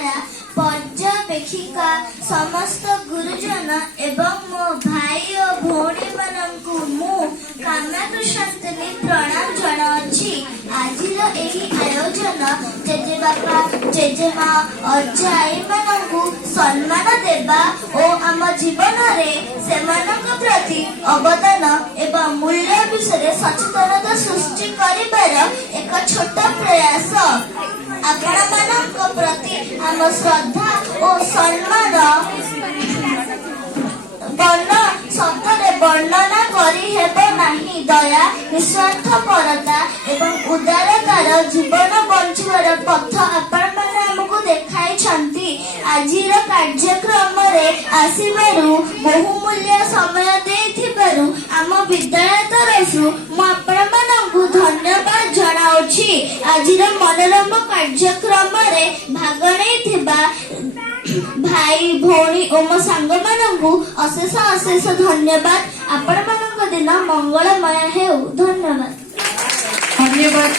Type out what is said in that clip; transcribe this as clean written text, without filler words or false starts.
द्वारा पर्यवेक्षिका समस्त गुरुजन एवं मो भाई और भौणी मानकु मु काम्याकृष्णनी प्रणाम जनाउछि। आजिर एही आयोजन जेजेबापा जेजेमा अजाई मानकु सम्मान देबा और आम जीवन रे सेमानक प्रति अवदान एवं मूल्य विषय सचेतनता सृष्टि करिबार एक छोट प्रयास। आपण मानक प्रति आम श्रद्धा और सम्मान शब्दरे वर्णना करी हेबो नाही। दया निस्वार्थपरता एवं उदारतार जीवन बंचिबार पथ आपण माने हमकु देखाइछंती। आजिर कार्यक्रम रे आसीबारु बहुमूल्य समय देथिबारु आम विद्यालय तरफरु मु आपण मानकु धन्यवाद जनाउछि। आजिर मनोरम कार्यक्रम रे भाग नेथिबा भाई भौणी और मो सांग मानकु अशेष अशेष धन्यवाद। आपण मानक दिन मंगलमय हेउ। धन्यवाद। धन्यवाद।